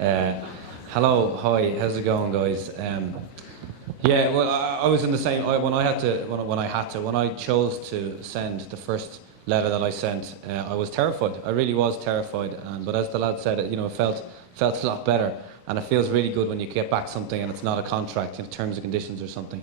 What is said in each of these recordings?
Uh, Hello, hi, how's it going, guys? Yeah, well, I was in the same. When I chose to send the first letter that I sent, I was terrified. I really was terrified. But as the lad said, it felt a lot better, and it feels really good when you get back something and it's not a contract, terms and conditions or something.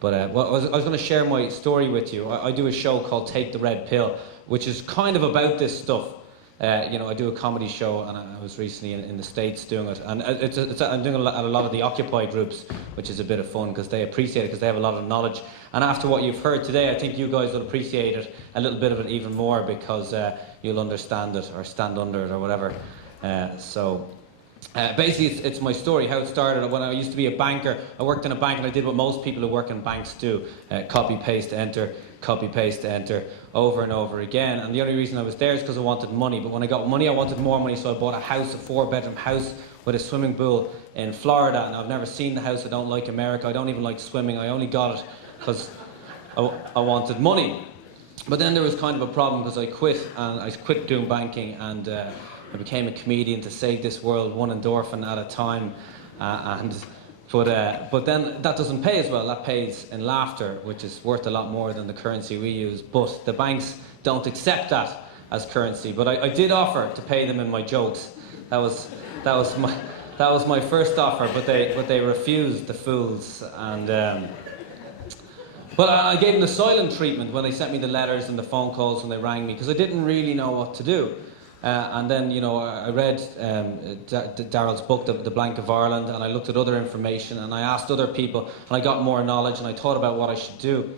But I was going to share my story with you. I do a show called Take the Red Pill, which is kind of about this stuff. I do a comedy show, and I was recently in the States doing it, and I'm doing it at a lot of the Occupy groups, which is a bit of fun because they appreciate it because they have a lot of knowledge. And after what you've heard today, I think you guys will appreciate it, a little bit of it even more, because you'll understand it or stand under it or whatever. Basically, it's my story, how it started. When I used to be a banker, I worked in a bank and I did what most people who work in banks do. Copy, paste, enter, over and over again. And the only reason I was there is because I wanted money. But when I got money, I wanted more money, so I bought a house, a 4-bedroom house with a swimming pool in Florida. And I've never seen the house. I don't like America. I don't even like swimming. I only got it because I wanted money. But then there was kind of a problem because I quit doing banking, and I became a comedian to save this world, one endorphin at a time. But then that doesn't pay as well. That pays in laughter, which is worth a lot more than the currency we use. But the banks don't accept that as currency. But I did offer to pay them in my jokes. That was my first offer. But they refused, the fools. But I gave them the silent treatment when they sent me the letters and the phone calls when they rang me, because I didn't really know what to do. And then, I read Daryl's book, The Blank of Ireland, and I looked at other information, and I asked other people, and I got more knowledge, and I thought about what I should do.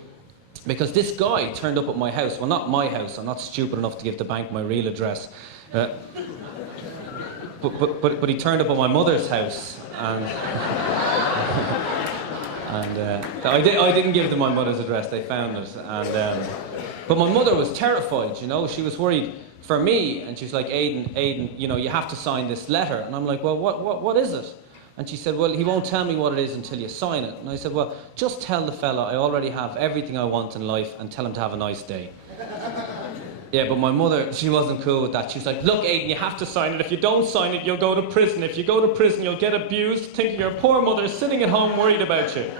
Because this guy turned up at my house. Well, not my house. I'm not stupid enough to give the bank my real address. But he turned up at my mother's house, and I didn't give them my mother's address. They found it, but my mother was terrified. She was worried for me, and she's like, Aidan, you have to sign this letter. And I'm like, well, what is it? And she said, well, he won't tell me what it is until you sign it. And I said, well, just tell the fella I already have everything I want in life, and tell him to have a nice day. Yeah, but my mother, she wasn't cool with that. She was like, look, Aidan, you have to sign it. If you don't sign it, you'll go to prison. If you go to prison, you'll get abused, thinking your poor mother is sitting at home worried about you. I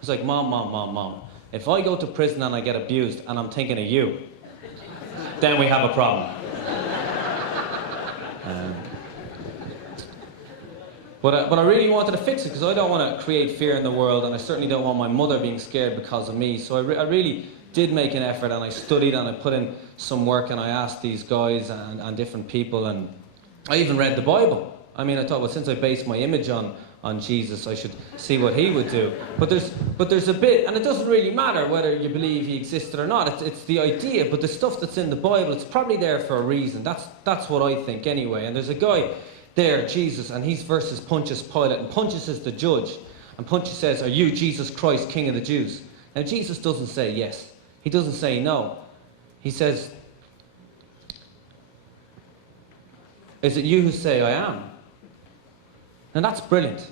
was like, Mom. If I go to prison and I get abused, and I'm thinking of you, then we have a problem. But I really wanted to fix it, because I don't want to create fear in the world, and I certainly don't want my mother being scared because of me. So I really did make an effort, and I studied, and I put in some work, and I asked these guys and different people, and I even read the Bible. I thought, well, since I based my image on Jesus, I should see what he would do. But there's a bit, and it doesn't really matter whether you believe he existed or not. It's the idea, but the stuff that's in the Bible, it's probably there for a reason. That's what I think anyway. And there's a guy there, Jesus, and he's versus Pontius Pilate, and Pontius is the judge, and Pontius says, "Are you Jesus Christ, King of the Jews?" Now Jesus doesn't say yes. He doesn't say no. He says, "Is it you who say I am?" Now that's brilliant.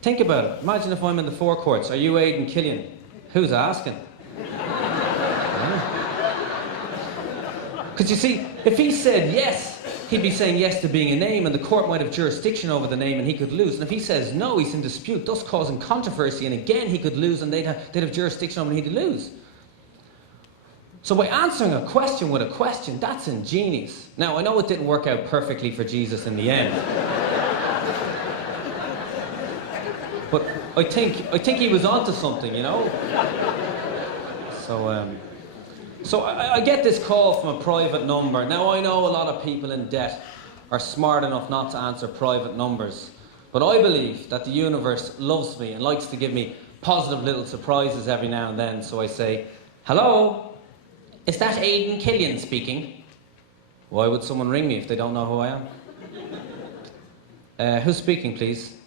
Think about it. Imagine if I'm in the forecourts. Are you Aidan Killian? Who's asking? Because you see, if he said yes, he'd be saying yes to being a name, and the court might have jurisdiction over the name and he could lose. And if he says no, he's in dispute, thus causing controversy, and again he could lose, and they'd have jurisdiction over him and he'd lose. So by answering a question with a question, that's ingenious. Now, I know it didn't work out perfectly for Jesus in the end. But I think he was onto something, So I get this call from a private number. Now, I know a lot of people in debt are smart enough not to answer private numbers. But I believe that the universe loves me and likes to give me positive little surprises every now and then. So I say, hello, is that Aidan Killian speaking? Why would someone ring me if they don't know who I am? Who's speaking, please?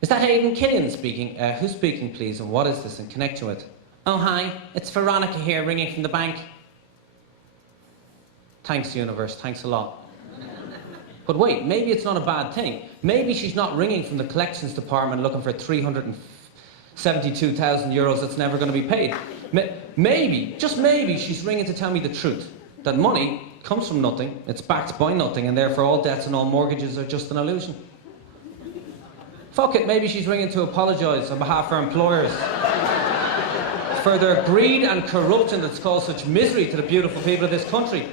Is that Aidan Killian speaking? Who's speaking, please, and what is this in connection with? Oh, hi, it's Veronica here, ringing from the bank. Thanks, universe, thanks a lot. But wait, maybe it's not a bad thing. Maybe she's not ringing from the collections department looking for 372,000 euros that's never going to be paid. Maybe, just maybe, she's ringing to tell me the truth. That money comes from nothing, it's backed by nothing, and therefore all debts and all mortgages are just an illusion. Fuck it, maybe she's ringing to apologise on behalf of her employers for their greed and corruption that's caused such misery to the beautiful people of this country.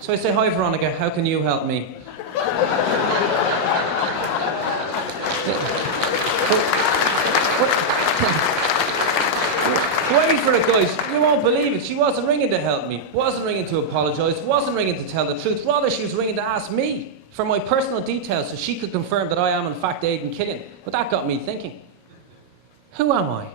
So I say, hi Veronica, how can you help me? Wait for it, guys. You won't believe it. She wasn't ringing to help me, wasn't ringing to apologise, wasn't ringing to tell the truth. Rather, she was ringing to ask me for my personal details so she could confirm that I am, in fact, Aidan Killian. But that got me thinking. Who am I?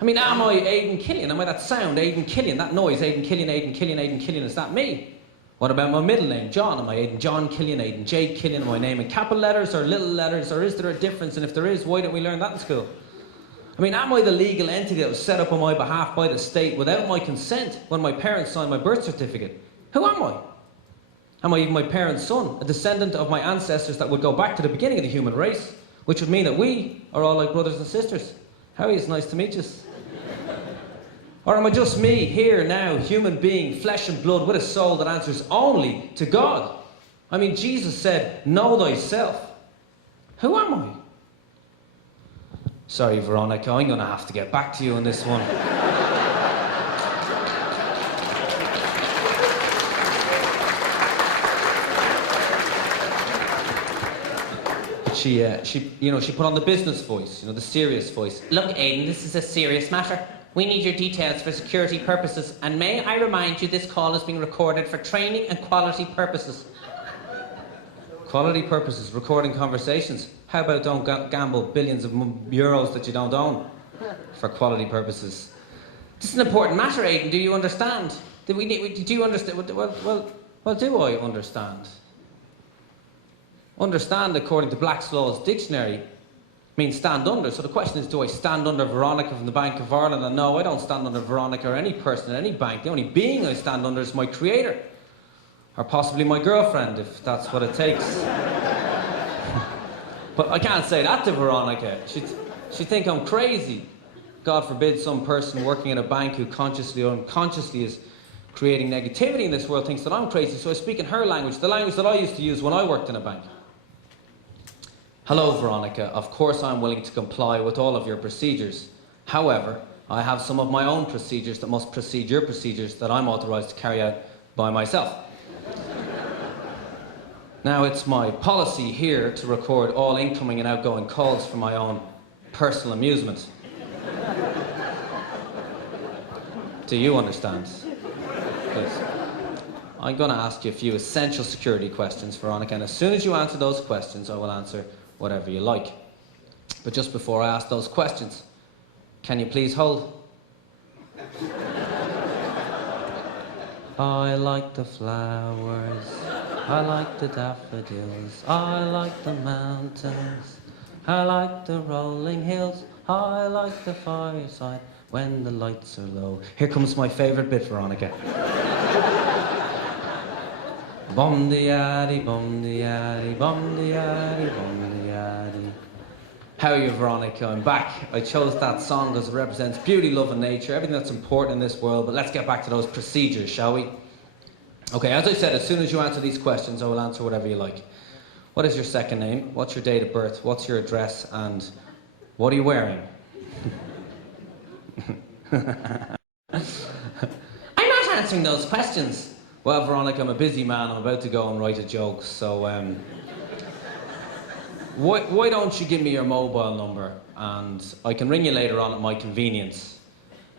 I mean, am I Aidan Killian? Am I that sound, Aidan Killian? That noise, Aidan Killian, Aidan Killian, Aidan Killian. Is that me? What about my middle name, John? Am I Aidan John Killian, Aidan J Killian? Am I name in capital letters or little letters? Or is there a difference? And if there is, why don't we learn that in school? I mean, am I the legal entity that was set up on my behalf by the state without my consent when my parents signed my birth certificate? Who am I? Am I even my parents' son, a descendant of my ancestors that would go back to the beginning of the human race, which would mean that we are all like brothers and sisters? How are you? It's nice to meet you. Or am I just me, here, now, human being, flesh and blood, with a soul that answers only to God? I mean, Jesus said, know thyself. Who am I? Sorry, Veronica, I'm going to have to get back to you on this one. She put on the business voice, the serious voice. Look, Aidan, this is a serious matter. We need your details for security purposes, and may I remind you this call is being recorded for training and quality purposes. Quality purposes, recording conversations. How about don't gamble billions of euros that you don't own for quality purposes? This is an important matter, Aidan. Do you understand? Do you understand? Well, do I understand? Understand, according to Black's Law's dictionary, means stand under. So the question is, do I stand under Veronica from the Bank of Ireland? And no, I don't stand under Veronica or any person at any bank. The only being I stand under is my creator. Or possibly my girlfriend, if that's what it takes. But I can't say that to Veronica. She'd think I'm crazy. God forbid some person working in a bank who consciously or unconsciously is creating negativity in this world thinks that I'm crazy. So I speak in her language, the language that I used to use when I worked in a bank. Hello, Veronica. Of course I'm willing to comply with all of your procedures. However, I have some of my own procedures that must precede your procedures that I'm authorised to carry out by myself. Now, it's my policy here to record all incoming and outgoing calls for my own personal amusement. Do you understand? Please. I'm going to ask you a few essential security questions, Veronica, and as soon as you answer those questions, I will answer whatever you like. But just before I ask those questions, can you please hold? I like the flowers, I like the daffodils, I like the mountains, I like the rolling hills, I like the fireside when the lights are low. Here comes my favourite bit, Veronica. Bum-de-yaddy, bum-de-yaddy, bum-de-yaddy, bum-de-yaddy. How are you, Veronica? I'm back. I chose that song because it represents beauty, love and nature, everything that's important in this world, but let's get back to those procedures, shall we? Okay, as I said, as soon as you answer these questions, I will answer whatever you like. What is your second name? What's your date of birth? What's your address? And what are you wearing? I'm not answering those questions. Well, Veronica, I'm a busy man. I'm about to go and write a joke, so why don't you give me your mobile number and I can ring you later on at my convenience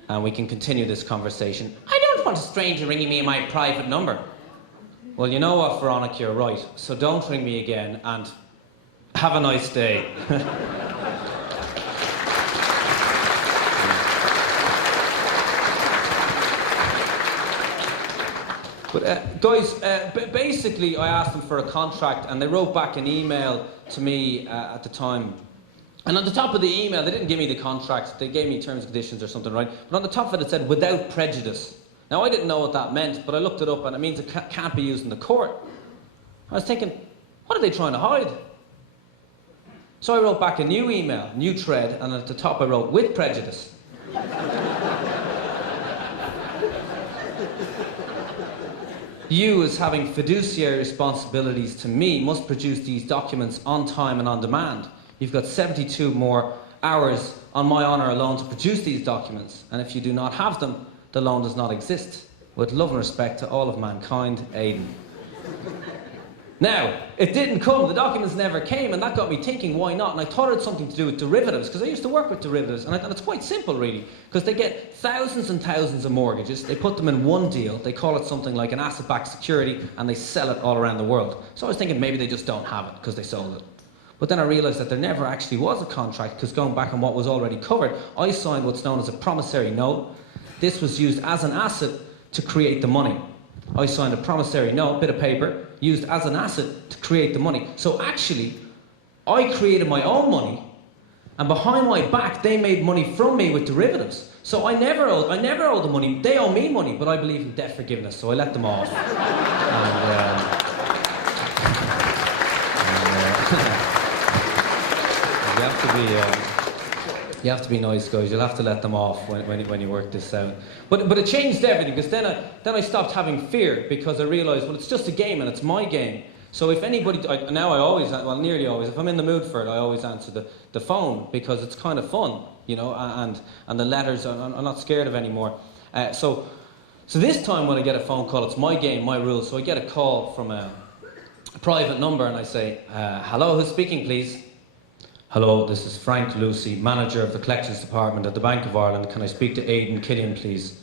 and we can continue this conversation. I don't want a stranger ringing me on my private number. Well, you know what, Veronica, you're right. So don't ring me again and have a nice day. But guys, basically I asked them for a contract and they wrote back an email to me at the time. And on the top of the email, they didn't give me the contract, they gave me terms and conditions or something, right? But on the top of it, it said, without prejudice. Now, I didn't know what that meant, but I looked it up and it means it can't be used in the court. I was thinking, what are they trying to hide? So I wrote back a new email, new thread, and at the top I wrote, with prejudice. You, as having fiduciary responsibilities to me, must produce these documents on time and on demand. You've got 72 more hours on my honour alone to produce these documents, and if you do not have them, the loan does not exist. With love and respect to all of mankind, Aidan. Now, it didn't come, the documents never came, and that got me thinking, why not? And I thought it had something to do with derivatives, because I used to work with derivatives, and it's quite simple, really, because they get thousands and thousands of mortgages, they put them in one deal, they call it something like an asset-backed security, and they sell it all around the world. So I was thinking maybe they just don't have it, because they sold it. But then I realised that there never actually was a contract, because going back on what was already covered, I signed what's known as a promissory note. This was used as an asset to create the money. I signed a promissory note, bit of paper, used as an asset to create the money. So actually, I created my own money, and behind my back, they made money from me with derivatives. So I never owe the money. They owe me money, but I believe in debt forgiveness, so I let them off. You have to be nice, guys. You'll have to let them off when you work this out. But it changed everything, because then I stopped having fear, because I realised, well, it's just a game and it's my game. So if anybody, nearly always, if I'm in the mood for it, I always answer the phone, because it's kind of fun, you know, and the letters I'm not scared of anymore. So this time when I get a phone call, it's my game, my rules. So I get a call from a private number, and I say, hello, who's speaking, please? Hello, this is Frank Lucy, manager of the collections department at the Bank of Ireland. Can I speak to Aidan Killian, please?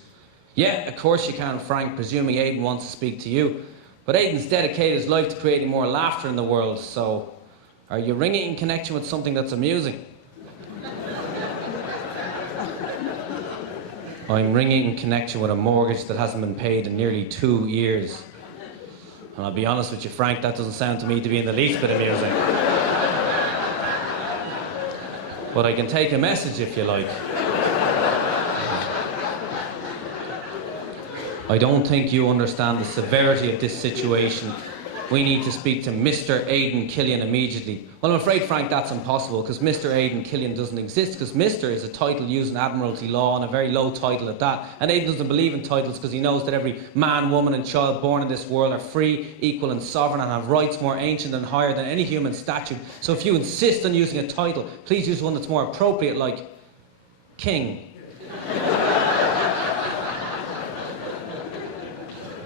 Yeah, of course you can, Frank, presuming Aidan wants to speak to you. But Aidan's dedicated his life to creating more laughter in the world, so are you ringing in connection with something that's amusing? I'm ringing in connection with a mortgage that hasn't been paid in nearly 2 years. And I'll be honest with you, Frank, that doesn't sound to me to be in the least bit amusing. But I can take a message if you like. I don't think you understand the severity of this situation. We need to speak to Mr. Aidan Killian immediately. Well, I'm afraid, Frank, that's impossible, because Mr. Aidan Killian doesn't exist, because Mr. is a title used in Admiralty law, and a very low title at that. And Aidan doesn't believe in titles, because he knows that every man, woman and child born in this world are free, equal and sovereign, and have rights more ancient and higher than any human statute. So if you insist on using a title, please use one that's more appropriate, like King.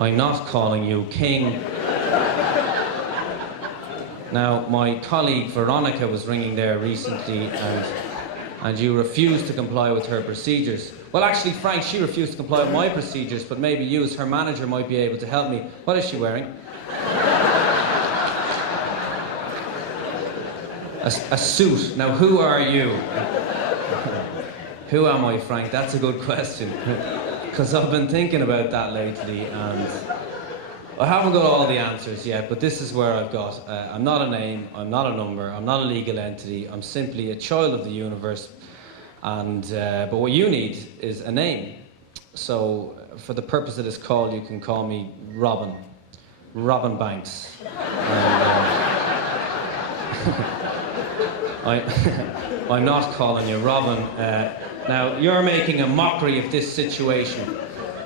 I'm not calling you King. Now, my colleague Veronica was ringing there recently, and you refused to comply with her procedures. Well, actually, Frank, she refused to comply with my procedures, but maybe you as her manager might be able to help me. What is she wearing? A suit. Now, who are you? Who am I, Frank? That's a good question. Because I've been thinking about that lately, and I haven't got all the answers yet, but this is where I've got. I'm not a name, I'm not a number, I'm not a legal entity, I'm simply a child of the universe. And but what you need is a name. So for the purpose of this call, you can call me Robin. Robin Banks. I'm not calling you Robin. Now, you're making a mockery of this situation.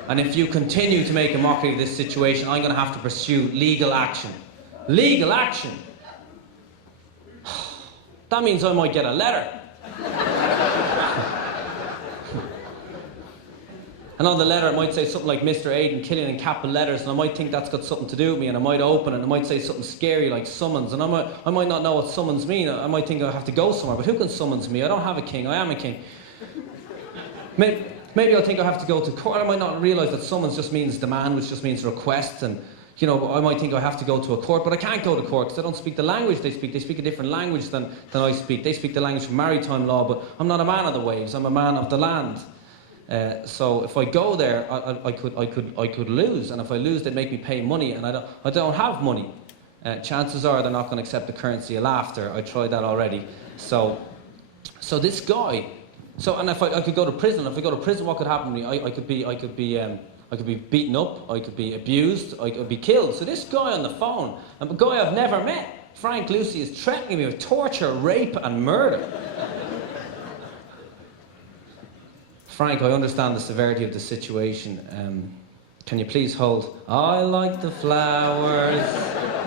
And if you continue to make a mockery of this situation, I'm going to have to pursue legal action. Legal action? That means I might get a letter. And on the letter it might say something like Mr. Aidan Killian in capital letters, and I might think that's got something to do with me, and I might open it, and it might say something scary like summons, and I might not know what summons mean. I might think I have to go somewhere, but who can summons me? I don't have a king, I am a king. Maybe I'll think I have to go to court. I might not realise that summons just means demand, which just means request, and you know, I might think I have to go to a court, but I can't go to court because I don't speak the language they speak. They speak a different language than I speak. They speak the language of maritime law, but I'm not a man of the waves, I'm a man of the land. So if I go there, I could lose, and if I lose, they'd make me pay money, and I don't have money. Chances are they're not going to accept the currency of laughter. I tried that already. So this guy. And if I could go to prison, what could happen to me? I could be beaten up. I could be abused. I could be killed. So this guy on the phone, a guy I've never met, Frank Lucy, is threatening me with torture, rape, and murder. Frank, I understand the severity of the situation. Can you please hold? I like the flowers,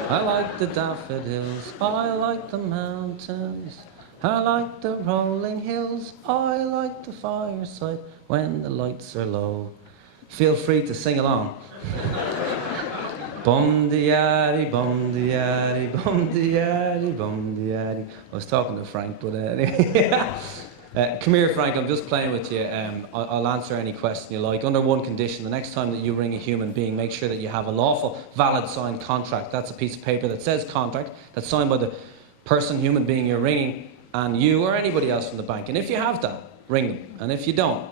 I like the daffodils, I like the mountains, I like the rolling hills, I like the fireside when the lights are low. Feel free to sing along. Bum-de-yaddy, bum-de-yaddy, bum-de-yaddy, bum-de-yaddy. I was talking to Frank, but anyway. Come here, Frank, I'm just playing with you. I'll answer any question you like. Under one condition, the next time that you ring a human being, make sure that you have a lawful, valid signed contract. That's a piece of paper that says contract, that's signed by the person, human being you're ringing, and you or anybody else from the bank. And if you have that, ring them. And if you don't,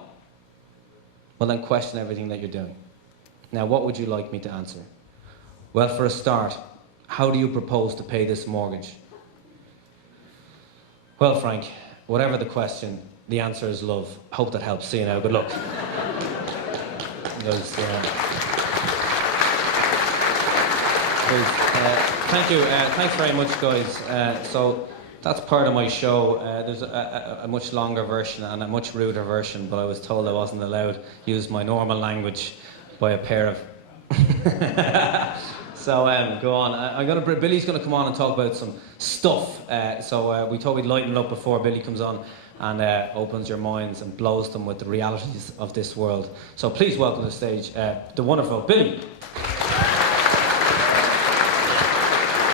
well then question everything that you're doing. Now, what would you like me to answer? Well, for a start, how do you propose to pay this mortgage? Well, Frank, whatever the question, the answer is love. Hope that helps. See you now. Good luck. Please, thank you. Thanks very much, guys. So that's part of my show. There's a much longer version and a much ruder version, but I was told I wasn't allowed to use my normal language by a pair of... So go on. Billy's going to come on and talk about some stuff. So we thought we'd lighten it up before Billy comes on and opens your minds and blows them with the realities of this world. So please welcome to the stage the wonderful Billy.